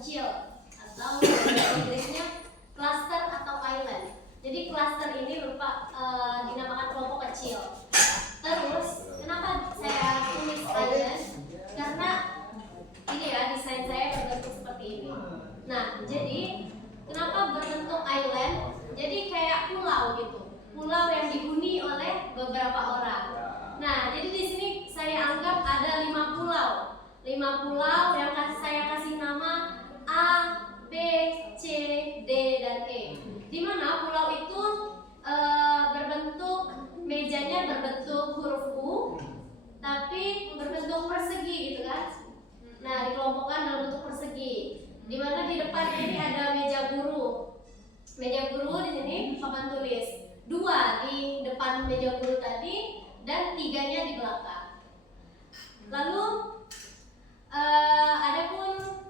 kecil atau Inggrisnya cluster atau island. Jadi cluster ini dinamakan kelompok kecil. Terus kenapa saya tulis island? Karena ini ya, desain saya berbentuk seperti ini. Nah, jadi kenapa berbentuk island? Jadi kayak pulau gitu, pulau yang dihuni oleh beberapa orang. Nah, jadi di sini saya anggap ada 5 pulau. 5 pulau yang saya kasih nama A, B, C, D, dan E. Di mana pulau itu mejanya berbentuk huruf U, tapi berbentuk persegi gitu kan. Nah, dikelompokkan dalam bentuk persegi. Di mana di depan ini ada meja guru. Meja guru di sini papan tulis. 2 di depan meja guru tadi dan 3-nya di belakang. Lalu adapun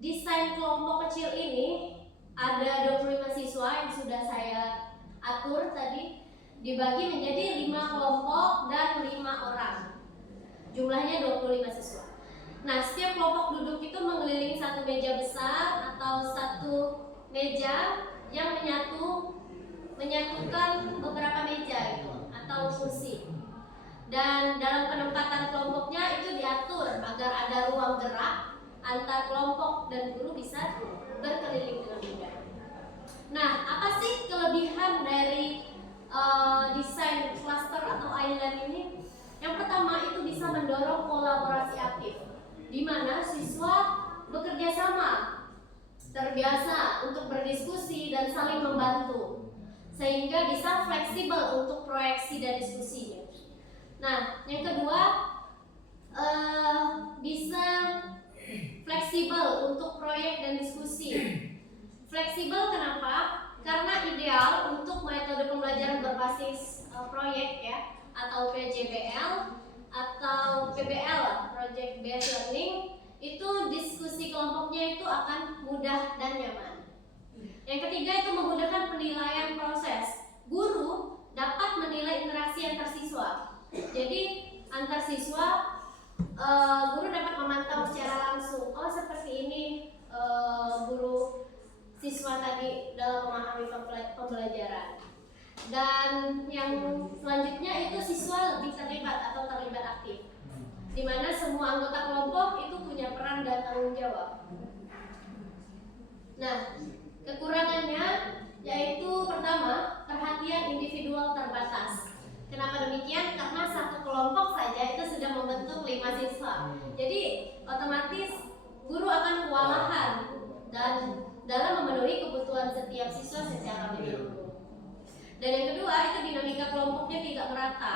desain kelompok kecil ini ada 25 siswa yang sudah saya atur tadi, dibagi menjadi 5 kelompok dan 5 orang. Jumlahnya 25 siswa. Nah, setiap kelompok duduk itu mengelilingi satu meja besar atau satu meja yang menyatukan beberapa meja itu atau kursi. Dan dalam penempatan kelompoknya itu diatur agar ada ruang gerak antar kelompok dan guru bisa berkeliling dengan mudah. Nah, apa sih kelebihan dari desain cluster atau island ini? Yang pertama itu bisa mendorong kolaborasi aktif, di mana siswa bekerja sama, terbiasa untuk berdiskusi dan saling membantu, sehingga bisa fleksibel untuk proyeksi dan diskusinya. Nah, yang kedua bisa fleksibel untuk proyek dan diskusi. Fleksibel kenapa? Karena ideal untuk metode pembelajaran berbasis proyek ya, atau PJBL atau PBL, Project Based Learning, itu diskusi kelompoknya itu akan mudah dan nyaman. Yang ketiga itu menggunakan penilaian proses. Guru dapat menilai interaksi antar siswa. Jadi antar siswa guru dapat memantau secara langsung. Oh, seperti ini guru siswa tadi dalam memahami pembelajaran. Dan yang selanjutnya itu siswa lebih terlibat atau terlibat aktif, di mana semua anggota kelompok itu punya peran dan tanggung jawab. Nah, kekurangannya yaitu pertama, perhatian individual terbatas. Kenapa demikian? Karena satu kelompok saja itu sudah membentuk 5 siswa. Jadi otomatis guru akan kewalahan dan dalam memenuhi kebutuhan setiap siswa secara menyeluruh. Dan yang kedua itu dinamika kelompoknya tidak merata.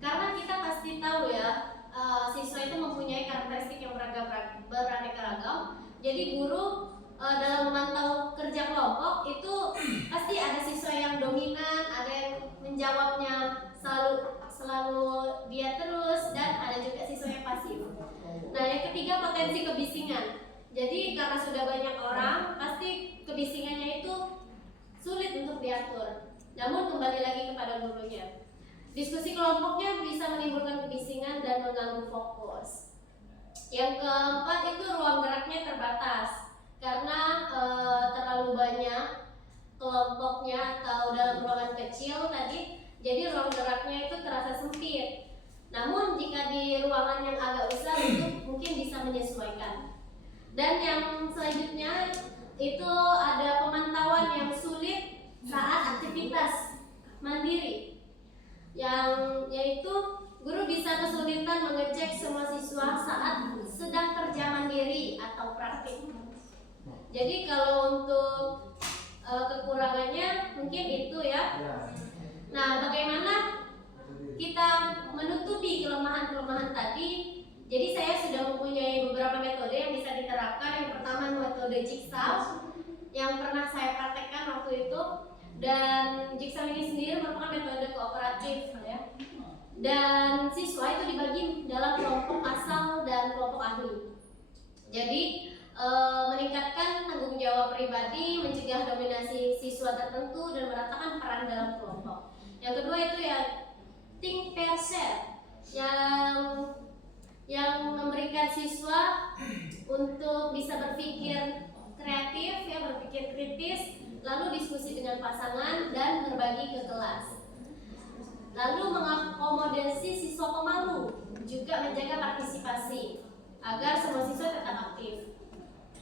Karena kita pasti tahu ya, siswa itu mempunyai karakteristik yang beraneka ragam. Jadi guru dalam memantau kerja kelompok itu pasti ada siswa yang dominan, ada yang menjawabnya selalu dia terus, dan ada juga siswa yang pasif. Nah, yang ketiga potensi kebisingan. Jadi karena sudah banyak orang, pasti kebisingannya itu sulit untuk diatur. Namun kembali lagi kepada gurunya. Diskusi kelompoknya bisa menimbulkan kebisingan dan mengganggu fokus. Yang keempat itu ruang geraknya terbatas karena terlalu banyak kelompoknya atau dalam ruangan kecil tadi, jadi ruang geraknya itu terasa sempit. Namun jika di ruangan yang agak besar itu mungkin bisa menyesuaikan. Dan yang selanjutnya itu ada pemantauan yang sulit saat aktivitas mandiri, yang yaitu guru bisa kesulitan mengecek semua siswa saat sedang kerja mandiri atau praktik. Jadi kalau untuk kekurangannya mungkin itu ya. Nah, bagaimana kita menutupi kelemahan-kelemahan tadi? Jadi saya sudah mempunyai beberapa metode yang bisa diterapkan. Yang pertama metode Jigsaw yang pernah saya praktekkan waktu itu, dan Jigsaw ini sendiri merupakan metode kooperatif ya. Dan siswa itu dibagi dalam kelompok asal dan kelompok ahli. Jadi meningkatkan tanggung jawab pribadi, mencegah dominasi siswa tertentu, dan meratakan peran dalam kelompok. Yang kedua itu ya think pair share, yang memberikan siswa untuk bisa berpikir kreatif ya, berpikir kritis, lalu diskusi dengan pasangan dan berbagi ke kelas. Lalu mengakomodasi siswa pemalu, juga menjaga partisipasi agar semua siswa tetap aktif.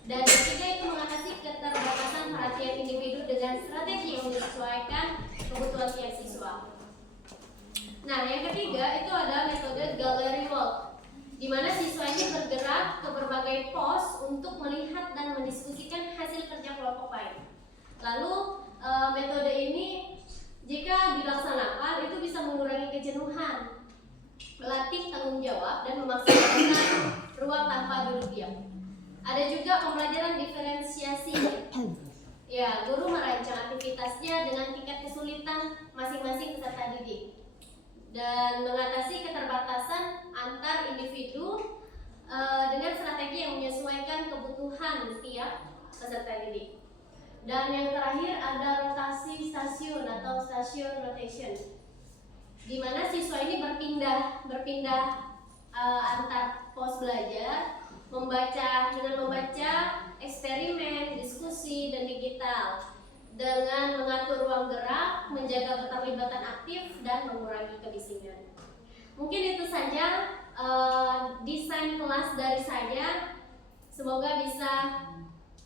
Dan yang ketiga itu mengatasi keterbatasan perhatian individu dengan strategi yang menyesuaikan kebutuhan tiap siswa. Nah, yang ketiga itu adalah metode gallery walk, di mana siswa ini bergerak ke berbagai pos untuk melihat dan mendiskusikan hasil kerja kelompok lain. Lalu metode ini jika dilaksanakan itu bisa mengurangi kejenuhan, melatih tanggung jawab dan memaksimalkan ruang tanpa duduk diam. Ada juga pembelajaran diferensiasi. Ya, guru merancang aktivitasnya dengan tingkat kesulitan masing-masing peserta didik dan mengatasi keterbatasan antar individu dengan strategi yang menyesuaikan kebutuhan tiap peserta didik. Dan yang terakhir ada rotasi stasiun atau station rotation, di mana siswa ini berpindah antar pos belajar, dengan membaca eksperimen, diskusi, dan digital, dengan mengatur ruang gerak, menjaga keterlibatan aktif, dan mengurangi kebisingan. Mungkin itu saja desain kelas dari saya. Semoga bisa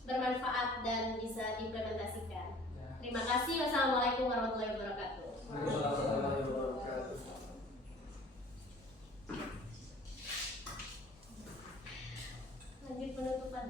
bermanfaat dan bisa diimplementasikan. Terima kasih. Wassalamualaikum warahmatullahi wabarakatuh. Lanjut penutupan.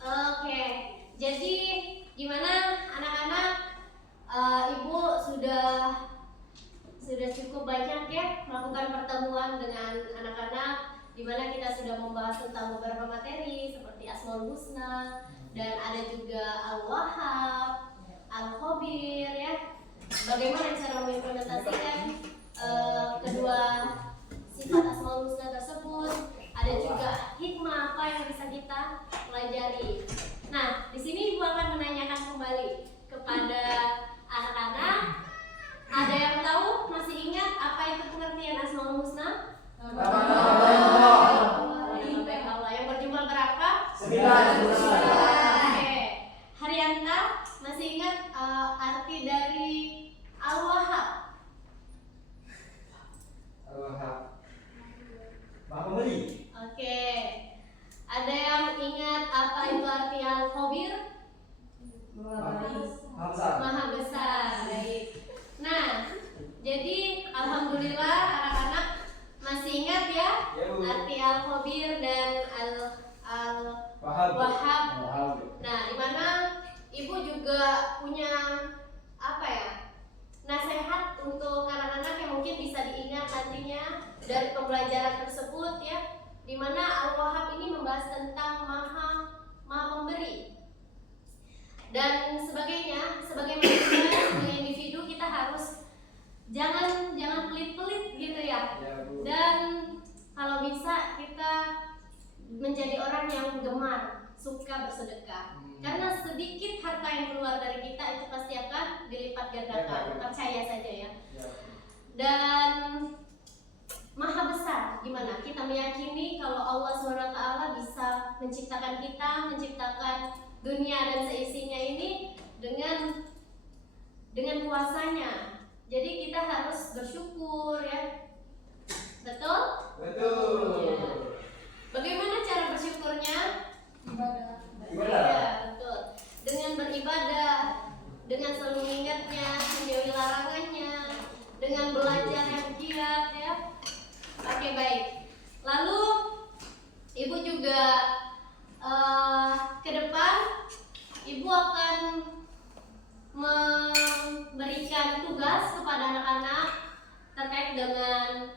Oke, jadi gimana anak-anak? Ibu sudah cukup banyak ya melakukan pertemuan dengan anak-anak, di mana kita sudah membahas tentang beberapa materi seperti Asmaul Husna, dan ada juga Al-Wahhab, Al-Khabir ya. Bagaimana cara mengimplementasikan kedua sifat Asmaul Husna tersebut? Ada juga hikmah apa yang bisa kita pelajari. Nah, di sini Ibu akan menanyakan kembali kepada anak-anak. Ada yang tahu, masih ingat apa itu pengertian Asmaul Husna? Yang berjumlah berapa? 9. Oke. Haryanta masih ingat arti dari Al-Wahhab? Al-Wahhab Maha Pemberi. Oke. Ada yang ingat apa itu arti Al-Khabir? Maha besar. Baik. Nah, jadi alhamdulillah anak-anak masih ingat ya arti Al-Khabir dan Al-Wahhab. Nah, di mana Ibu juga punya apa ya? Nasihat untuk anak-anak yang mungkin bisa diingat nantinya dari pembelajaran tersebut ya. Di mana Al-Wahhab ini membahas tentang Maha Pemberi. Dan sebagainya, sebagai manusia, sebagai individu kita harus jangan pelit-pelit gitu ya. Dan kalau bisa kita menjadi orang yang gemar, suka bersedekah. Karena sedikit harta yang keluar dari kita itu pasti akan dilipat gandakan. Percaya saja ya. Dan Maha besar, gimana? Kita meyakini kalau Allah SWT bisa menciptakan kita, menciptakan dunia dan seisinya ini dengan kuasanya. Jadi kita harus bersyukur ya. Betul? Betul. Ya. Bagaimana cara bersyukurnya? Ibadah. Ya, betul. Dengan beribadah, dengan selalu mengingatnya, menjauhi larangannya, dengan belajar yang giat ya. Oke, baik. Lalu Ibu juga ke depan Ibu akan memberikan tugas kepada anak-anak terkait dengan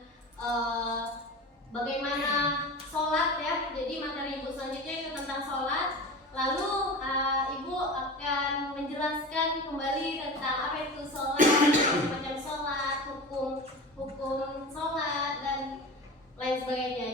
bagaimana sholat ya. Jadi materi Ibu selanjutnya itu tentang sholat. Lalu Ibu akan menjelaskan kembali tentang apa itu sholat, macam sholat, hukum sholat, dan lain sebagainya.